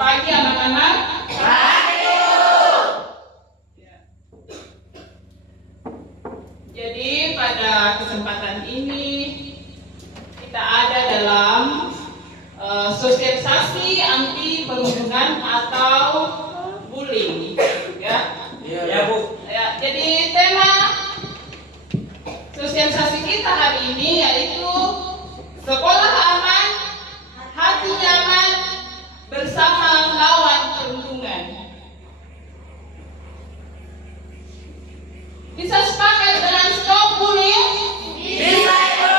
pagi anak-anak. Pagi. Ya. Jadi pada kesempatan ini kita ada dalam sosialisasi anti perundungan atau bullying. Ya. Ya, Bu. Ya, jadi tema sosialisasi kita hari ini yaitu sekolah aman, hati nyaman, bersama lawan perundungan. Bisa sepakat dengan stop bullying? Bisa, Ibu.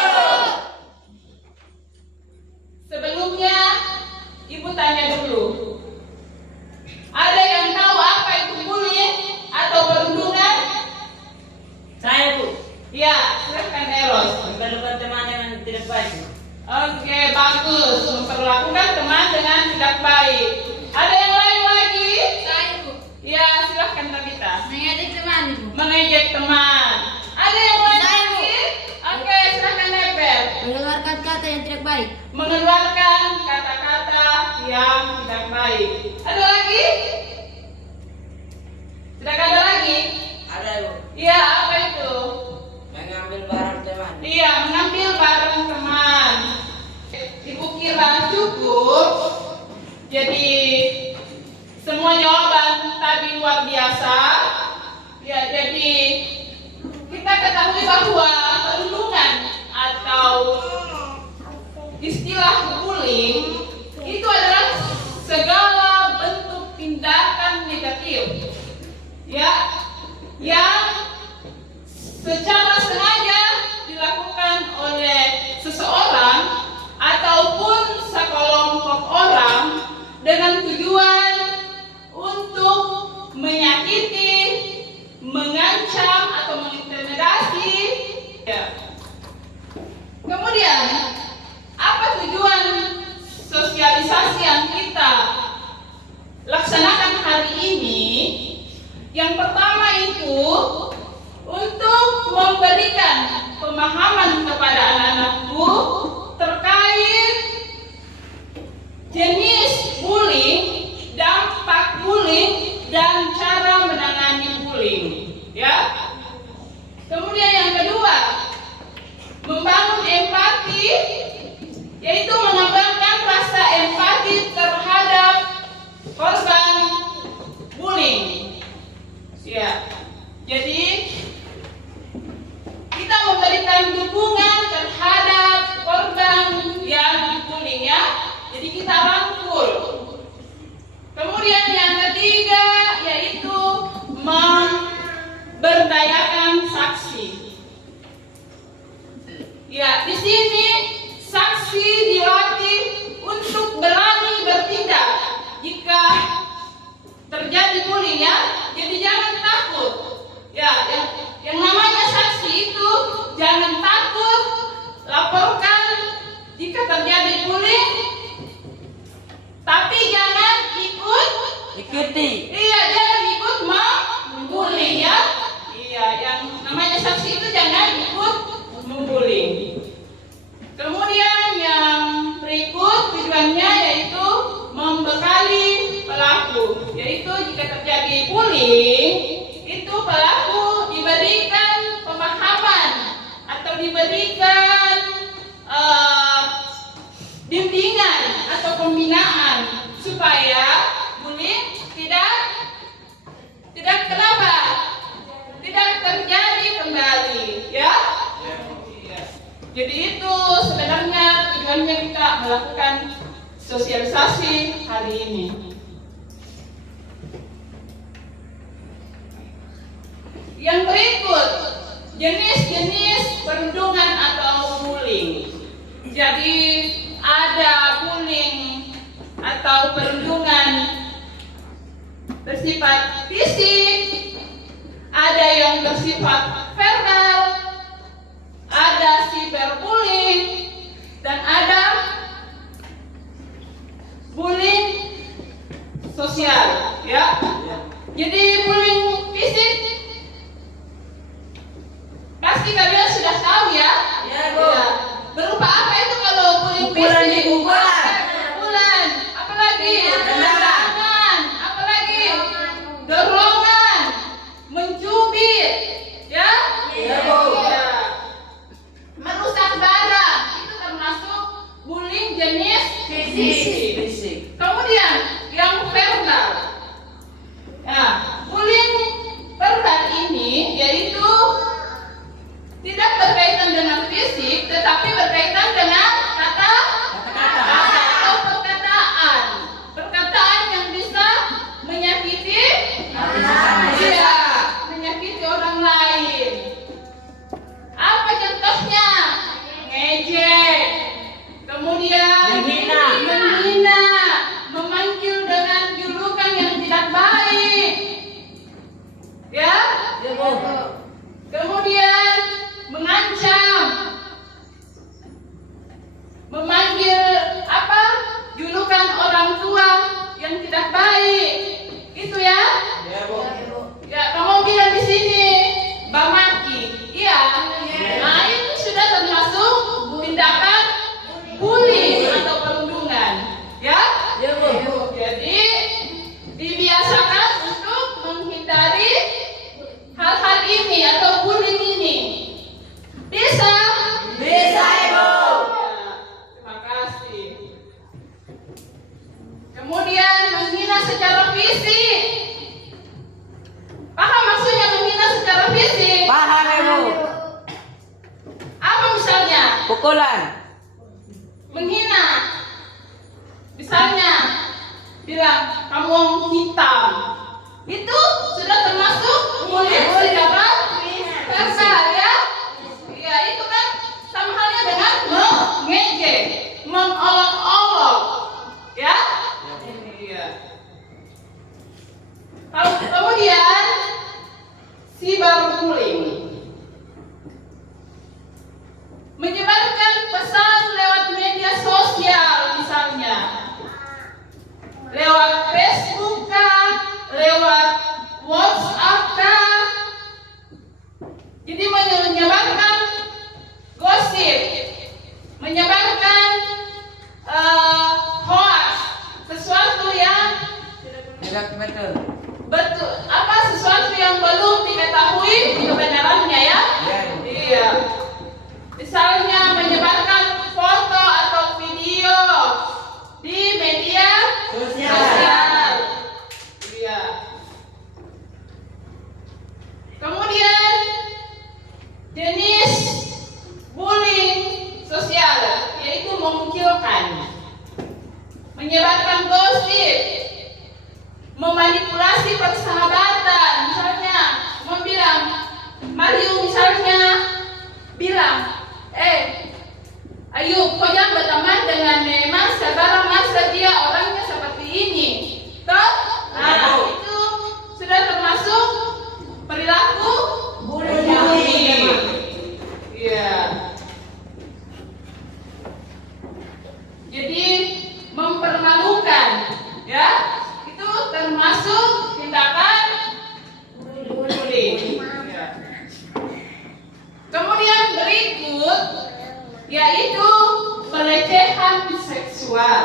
Sebelumnya, Ibu tanya dulu. Ada yang tahu apa itu bullying atau perundungan? Saya, Bu. Ya, silakan Eros. Memperlakukan teman dengan tidak baik. Oke, bagus. Memperlakukan teman dengan tidak baik. Ada yang lain lagi? Saya, Bu. Ya, silahkan Tabita. Mengejek teman, Bu. Mengejek teman. Ada yang lain Saya, Bu. lagi? Oke, silahkan Nebel. Mengeluarkan kata yang tidak baik. Mengeluarkan kata-kata yang tidak baik. Ada lagi? Tidak ada lagi? Ada, Bu. Iya, apa itu? Mengambil barang teman. Iya, mengambil barang teman. Ibu kira cukup? Jadi semua jawaban tadi luar biasa. Ya, jadi kita ketahui bahwa perundungan atau istilah bullying itu adalah segala bentuk tindakan negatif, ya, yang secara sengaja dilakukan oleh seseorang ataupun sekelompok orang dengan tujuan untuk menyakiti, mengancam atau mengintimidasi. Ya. Kemudian, apa tujuan sosialisasi yang kita laksanakan hari ini? Yang pertama itu untuk memberikan pemahaman kepada anak-anakku terkait jenis bullying, dampak bullying, dan cara menangani bullying. Ya. Kemudian yang kedua, membangun empati, yaitu mengembangkan rasa empati terhadap korban bullying. Ya. Jadi kita memberikan dukungan terhadap korban yang dibullying, ya. Jadi kita rangkul. Kemudian yang ketiga yaitu memberdayakan saksi. Ya, di sini saksi dilatih untuk berani bertindak jika terjadi bullying, ya. Jadi jangan takut. Ya, yang namanya saksi itu jangan takut, laporkan jika terjadi bullying, tapi jangan Ikuti. iya, jangan ikut membuli, ya. Iya, yang namanya saksi itu jangan ikut membuli. Kemudian yang berikut tujuannya yaitu membekali pelaku, yaitu jika terjadi bullying itu pelaku diberikan pemahaman atau diberikan bimbingan atau pembinaan supaya bullying tidak kenapa? Tidak terjadi kembali, ya. Jadi itu sebenarnya tujuannya kita melakukan sosialisasi hari ini. Yang berikut, jenis-jenis perundungan atau bullying. Jadi ada bullying atau perundungan bersifat fisik, ada yang bersifat verbal, ada cyberbullying, dan ada bullying sosial, ya. Jadi bullying fisik pasti kalian sudah tahu, ya. Ya, Bu. Ya. Berupa apa itu kalau bullying fisik? Pukulan. Pukulan. Apa lagi? Tendangan. jenis Fisik. Kemudian yang verbal. Nah, bullying verbal ini yaitu tidak berkaitan dengan fisik, tetapi berkaitan dengan kata-kata atau perkataan. Perkataan yang bisa menyakiti, iya, menyakiti orang lain. Apa contohnya? Ngejek, kemudian menghina, memanggil dengan julukan yang tidak baik, ya. Ya, Bu. Kemudian mengancam, memanggil apa? Julukan orang tua yang tidak baik. Itu ya. Ya, Bu. Ya, kamu bilang di sini bamaki. Iya. Nah, itu sudah termasuk tindakan bullying atau perundungan. Ya? Ya, Bu. Jadi dibiasakan untuk menghindari hal-hal ini atau bullying ini. Bisa? Bisa, Ibu. Ya, terima kasih. Kemudian menghina secara fisik. Paham maksudnya menghina secara fisik? Paham, Ibu. Apa misalnya? Pukulan. Menghina. Misalnya bilang kamu orang hitam. Itu sudah termasuk bullying secara verbal ya? Iya, itu kan sama halnya dengan mengejek, mengolok-olok. Ya? Iya. Kemudian cyberbullying. Menyebarkan pesan lewat media sosial misalnya. Lewat Facebook kah, lewat WhatsApp kah. Jadi menyebarkan gosip, menyebarkan hoax, sesuatu yang betul, sesuatu yang belum diketahui kebenarannya ya. Iya. Misalnya menyebarkan foto atau video di media sosial. Iya. Kemudian jenis bullying sosial yaitu mengucilkan, menyebarkan gosip, memanipulasi persahabatan. Misalnya bilang, Mario misalnya bilang, ayo kau jangan berteman dengan Mas, sekarang masa dia orangnya seperti ini. Toh? Nah, itu sudah termasuk perilaku bullying. Iya. Jadi mempermalukan, ya, itu termasuk tindakan bullying. Ya. Kemudian berikut yaitu pelecehan seksual.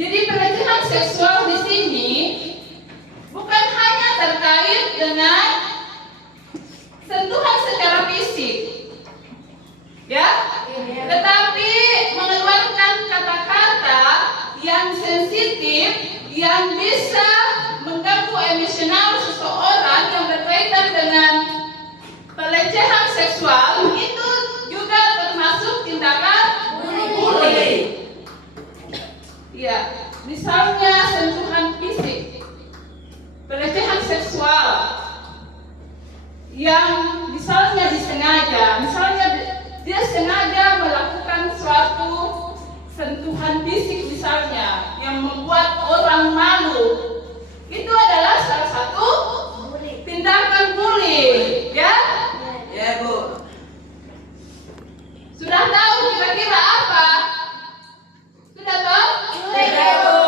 Jadi pelecehan seksual di sini bukan hanya terkait dengan sentuhan secara fisik, ya, tetapi mengeluarkan kata-kata yang sensitif yang bisa mengganggu emosional seseorang yang berkaitan dengan pelecehan seksual itu juga termasuk tindakan bullying. Ya, misalnya sentuhan fisik, pelecehan seksual yang misalnya disengaja, misalnya dia sengaja melakukan suatu sentuhan fisik misalnya yang membuat orang malu, itu adalah salah satu tindakan bullying, ya? Ya, Bu. Sudah tahu kira-kira apa? Sudah tahu? Ya, Bu.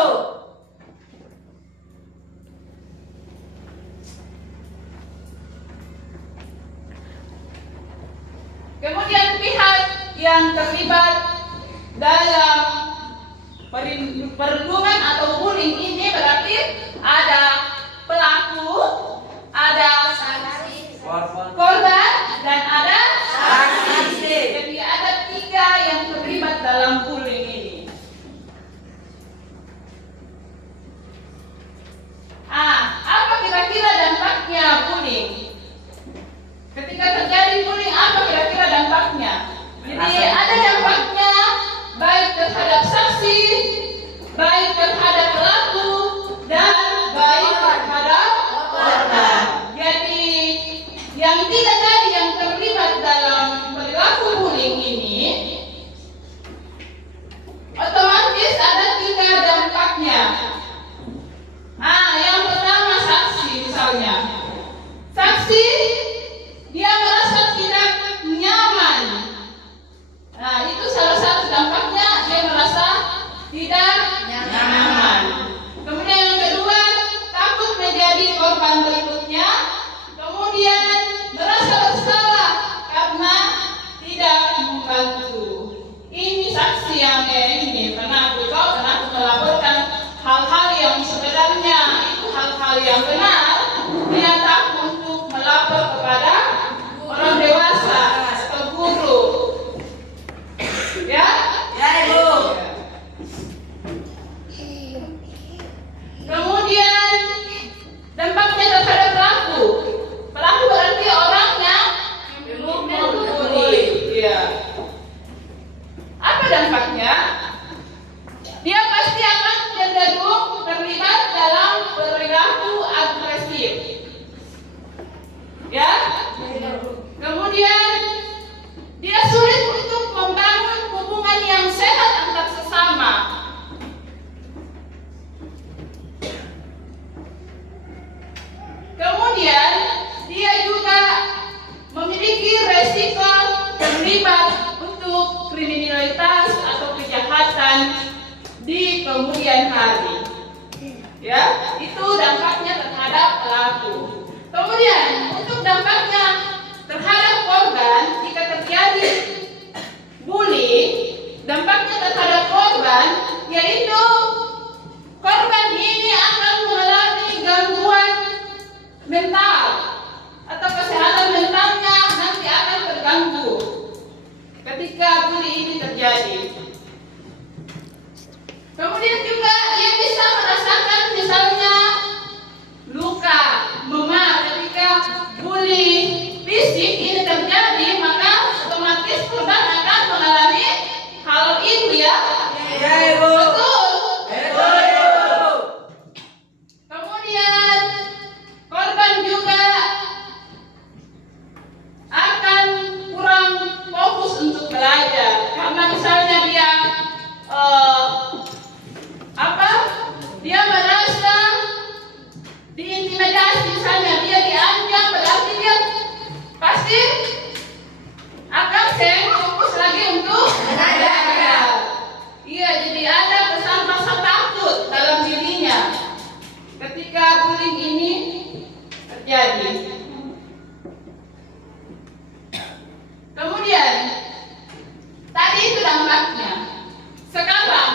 Kemudian pihak yang terlibat dalam perundungan atau bullying ini berarti ada pelaku, ada korban, dan ada saksi. Jadi ada 3 yang terlibat dalam bullying sanksi baik terhadap pelaku dan baik terhadap korban. Jadi yang tidak tadi yang terlibat dalam perilaku bullying ini otomatis ada 3 dampaknya. Yang pertama saksi misalnya. Saksi dia merasa tidak nyaman. Itu salah satu dampaknya, dia merasa tidak nyaman. Kemudian yang kedua, takut menjadi korban berikutnya. Kemudian merasa bersalah karena tidak membantu. Ini saksi yang ini karena aku melaporkan hal-hal yang sebenarnya itu hal-hal yang benar. Dia takut untuk melapor kepada orang dewasa atau guru. Ya? Ya, Ibu. Kemudian dampaknya terhadap pelaku. Pelaku berarti orang yang membuli. Ya. Apa dampaknya? Dia pasti akan cenderung terlibat dalam perilaku agresif. Ya? Kemudian dia sulit untuk membangun hubungan yang sehat antar sesama. Kemudian dia juga memiliki resiko terlibat untuk kriminalitas atau kejahatan di kemudian hari. Ya, itu dampaknya terhadap pelaku. Kemudian untuk dampaknya terhadap korban, jika terjadi bullying, dampaknya terhadap korban yaitu korban ini akan mengalami gangguan mental atau kesehatan mentalnya nanti akan terganggu ketika bullying ini terjadi. Kemudian juga ia bisa merasakan misalnya luka, memar ketika bullying fisik ini terjadi, maka otomatis korban akan mengalami hal itu ya. Ya, Ibu. Betul. Betul, Ibu. Kemudian korban juga akan kurang fokus untuk belajar karena misalnya dia dia merasa diintimidasi, misalnya dia diancam, berarti dia pasti akan fokus lagi untuk belajar. Iya, jadi ada kesan rasa takut dalam dirinya ketika bullying ini terjadi. Kemudian tadi itu dampaknya. Sekarang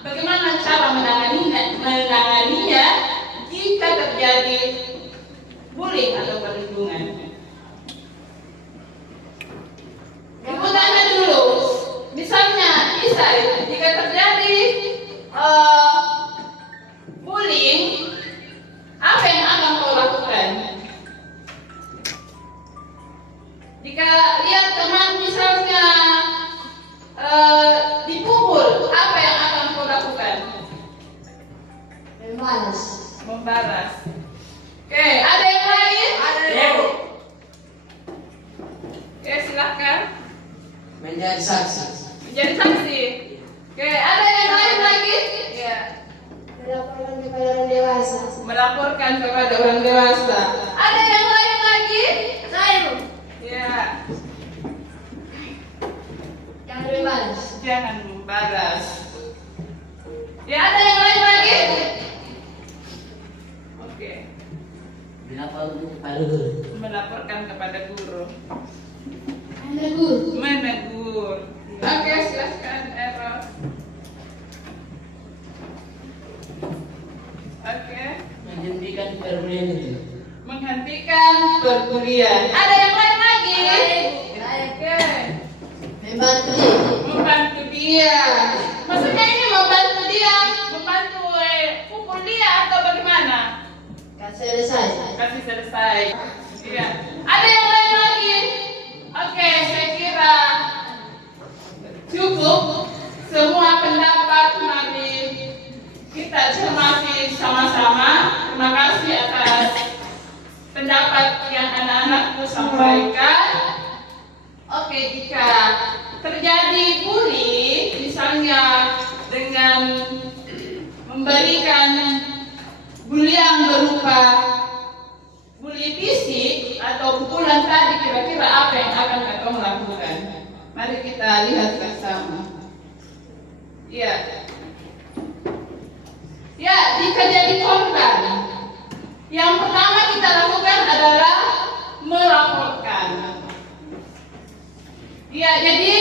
bagaimana cara menanganinya jika terjadi bullying atau perundungan? Ibu tanya dulu, misalnya Isai, jika terjadi bullying, apa yang akan kau lakukan? Jika lihat teman misalnya dipukul, apa yang akan kau lakukan? Membalas. Oke, ada yang lain? Ada, Ibu. Oke, silakan. Menjadi saksi. Menjadi saksi. Oke, ada yang lain lagi? Ya. Melaporkan kepada orang dewasa. Melaporkan kepada orang dewasa. Ada yang lain lagi? Saya, Bu. Ya. Jangan membalas. Jangan membalas. Ya, ada yang lain lagi? Oke. Melaporkan kepada guru. Menegur. Oke, silakan Eros. Oke. Menghentikan perbulian itu. Menghentikan perbulian. Ada yang lain lagi? Saya. Oke. Membantu dia. Membantu dia. Maksudnya ini membantu dia, membantu pukul dia atau bagaimana? Kasih selesai. Kasih selesai. Iya. Ada yang lain lagi? Oke, saya kira cukup semua pendapat kita cermati sama-sama. Terima kasih atas pendapat yang anak-anakku sampaikan. Oke, jika terjadi bully, misalnya dengan memberikan bully yang berupa bully fisik atau pukulan tadi, kira-kira apa yang akan Kakak lakukan? Mari kita lihat bersama. Ya, jika jadi korban, yang pertama kita lakukan adalah melaporkan. Ya, jadi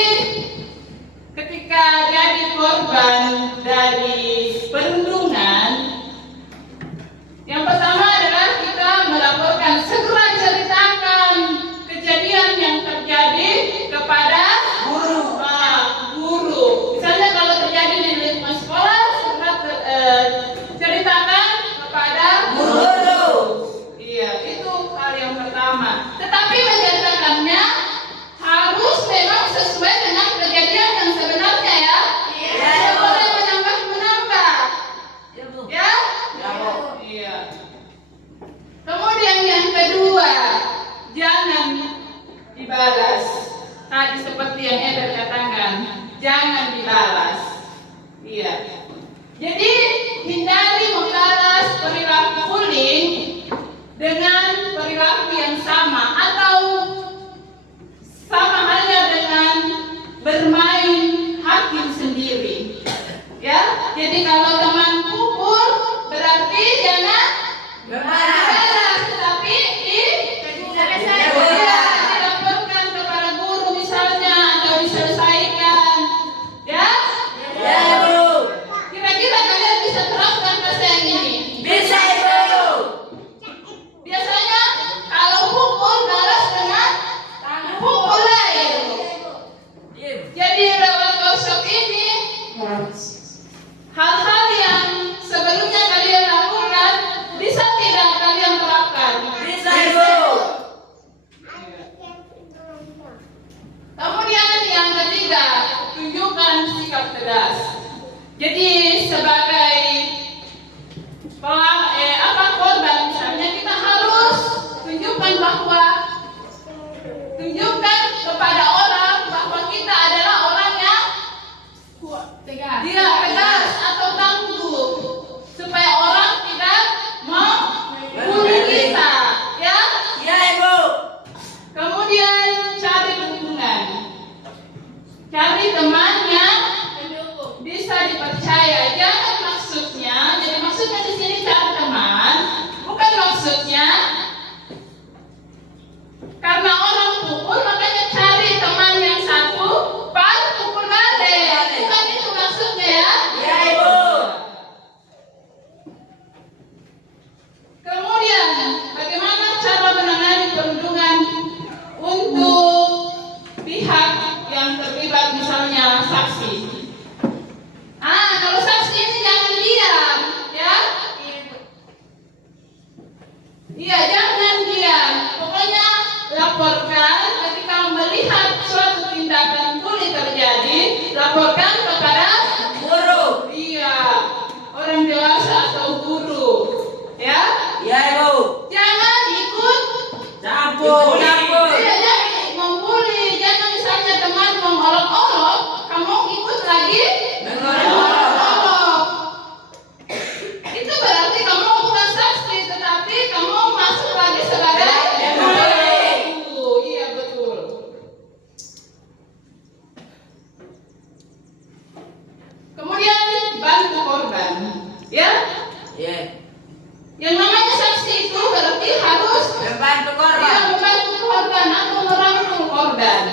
ketika jadi korban dari perundungan, yang pertama adalah kita melaporkan, segera ceritakan kejadian yang terjadi kepada guru. Misalnya kalau terjadi di lingkungan sekolah, segera ceritakan kepada guru. Iya, itu hal yang pertama. Tetapi menceritakannya harus memang sesuai dengan kejadian yang sebenarnya ya. Tidak boleh menambah. Ya? Iya. Kemudian yang kedua, jangan dibalas. Tadi seperti yang Eder katakan, jangan dibalas. Iya. Jadi hindari membalas perilaku bullying dengan perilaku yang sama atau sama halnya dengan bermain hakim sendiri. Ya, jadi kalau teman pukul berarti jangan dibalas, tetapi dilaporkan kepada guru misalnya atau diselesaikan. Ya? Kira-kira kalian bisa terapkan bahasa yang ini? Bisa, Ibu. Biasanya kalau pukul balas dengan pukul lain. Jadi lewat workshop ini, hal-hal yang sebelumnya kalian lakukan bisa tidak kalian terapkan? Bisa, Ibu. Kemudian yang ketiga, tunjukkan sikap tegas. Jadi sebagai korban misalnya, kita harus tunjukkan kepada orang bahwa kita adalah orang yang tegas atau tangguh, supaya orang tidak membuli kita, ya. Ya, Ibu. Kemudian cari dukungan, cari teman yang bisa dipercaya. Jangan maksudnya di sini cari teman, bukan maksudnya karena orang pukul makanya cari teman yang satu pukul balik. Bukan itu maksudnya ya. Ya, Ibu. Kemudian bagaimana cara menangani perundungan untuk pihak yang terlibat, misalnya saksi. Kalau saksi ini jangan diam, ya. Iya, jangan diam. Pokoknya laporkan ketika melihat suatu tindakan bully terjadi, laporkan kepada Guru. iya, orang dewasa atau guru. Ya. Ya, Ibu. Jangan ikut Campur. Iya, jangan membuli. Jangan misalnya teman mengolok-olok, kamu ikut lagi mengolok-olok. Itu berarti kamu bukan saksi, tetapi kamu masuk lagi sebagai guru. Iya, betul. Kemudian bantu korban, ya. Ya. Yang namanya saksi itu berarti harus Membantu dia korban. membantu korban atau merangkul korban,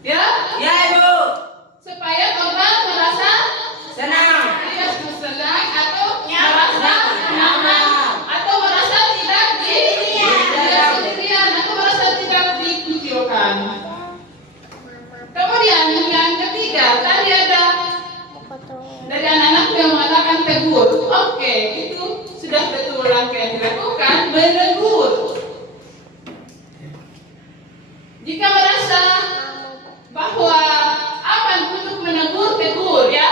ya, Ya, Ibu. supaya korban merasa Senang. tidak senang atau merasa nyaman atau merasa tidak sendirian atau merasa tidak dikucilkan. Kemudian yang ketiga, tadi ada dari anak-anak yang mengatakan tegur. Oke, itu sudah betul langkah yang dilakukan, menegur. Jika merasa bahwa apa untuk menegur, tegur, ya.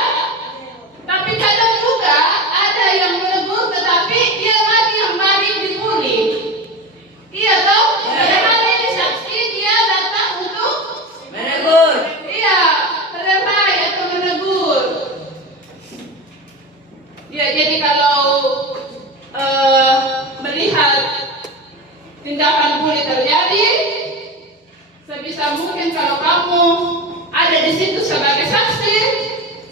Tapi kadang juga ada Ya, jadi kalau melihat tindakan bully terjadi, sebisa mungkin kalau kamu ada di situ sebagai saksi,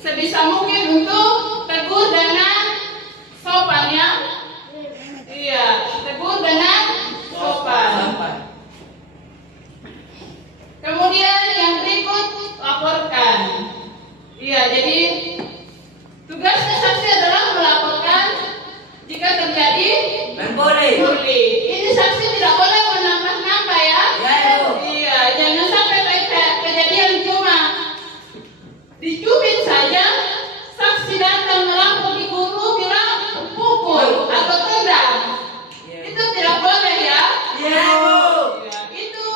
sebisa mungkin untuk tegur dengan sopan ya. Iya, tegur dengan sopan. Kemudian yang berikut, laporkan. Iya, jadi tugasnya saksi adalah melaporkan jika terjadi bully. Ini saksi tidak boleh menambah-nambah ya. Ya, Ibu. Iya, jangan sampai kayak kejadian cuma dicubit saja, saksi datang melapor di guru bilang pukul atau tendang. Itu tidak boleh ya. Ya, Ibu. Ya, itu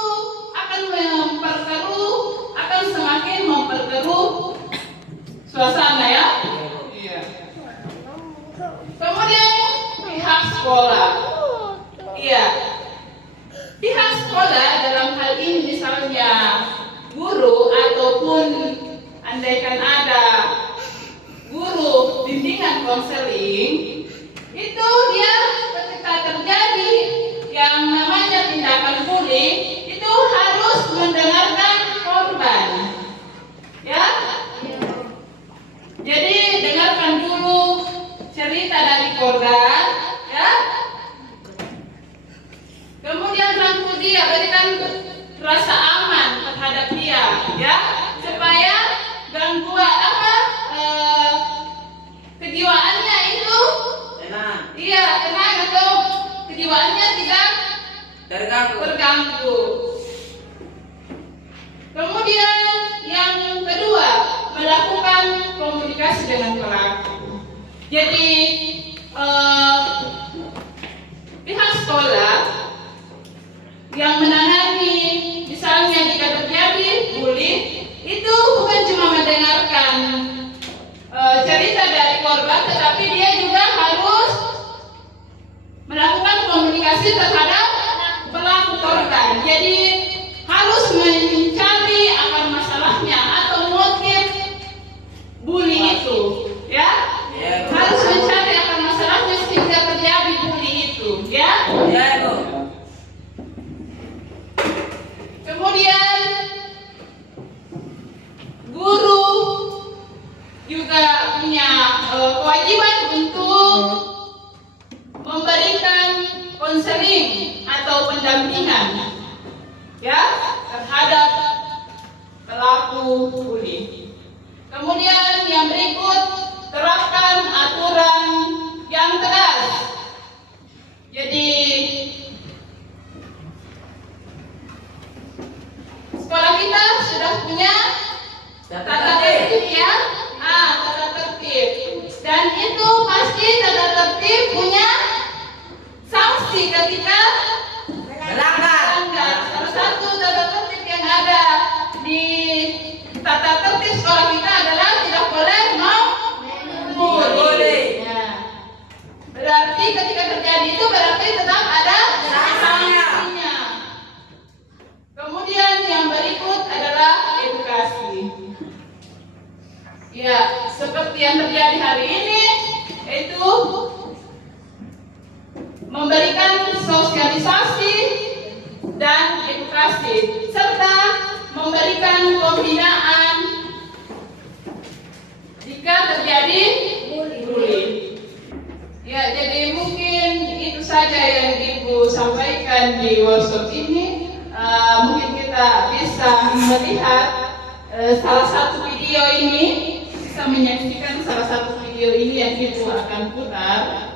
akan semakin memperkeruh suasana ya. Iya. Kemudian pihak sekolah. Iya. Pihak sekolah dalam hal ini misalnya guru ataupun andaikan ada guru bimbingan konseling, itu dia ketika terjadi yang namanya tindakan bully itu harus mendengarkan korban. Ya. Jadi dengarkan dulu cerita dari korban, ya. Kemudian rangkul dia, berikan rasa aman terhadap dia, ya, supaya gangguan kejiwaannya itu, tenang atau kejiwaannya tidak terganggu. Kemudian yang kedua, melakukan komunikasi dengan pelaku. Jadi pihak sekolah yang menangani, misalnya jika terjadi bully, itu bukan cuma mendengarkan cerita dari korban, tetapi dia juga harus melakukan komunikasi terhadap pelaku korban. Jadi harus mencari akar masalahnya atau motif bully itu, ya. Harus mencari akar masalahnya sehingga terjadi bully itu, ya. Kemudian guru juga punya kewajiban untuk memberikan konseling atau pendampingan ya terhadap pelaku bully. Kemudian yang berikut, terapkan aturan yang tegas. Jadi sekolah kita sudah punya tata tertib ya, tata tertib. Dan itu pasti tata tertib punya sanksi ketika melanggar. Salah satu tata tertib yang ada di tata tertib sekolah kita adalah tidak boleh membuli. Ya. Berarti ketika terjadi itu berarti tetap ada sanksinya. Kemudian yang berikut adalah edukasi. Ya, seperti yang terjadi hari ini, itu memberikan sosialisasi dan edukasi serta memberikan pembinaan jika terjadi bully. Ya, jadi mungkin itu saja yang Ibu sampaikan di workshop ini. Mungkin kita bisa melihat salah satu video ini, bisa menyaksikan salah satu video ini yang Ibu akan putar.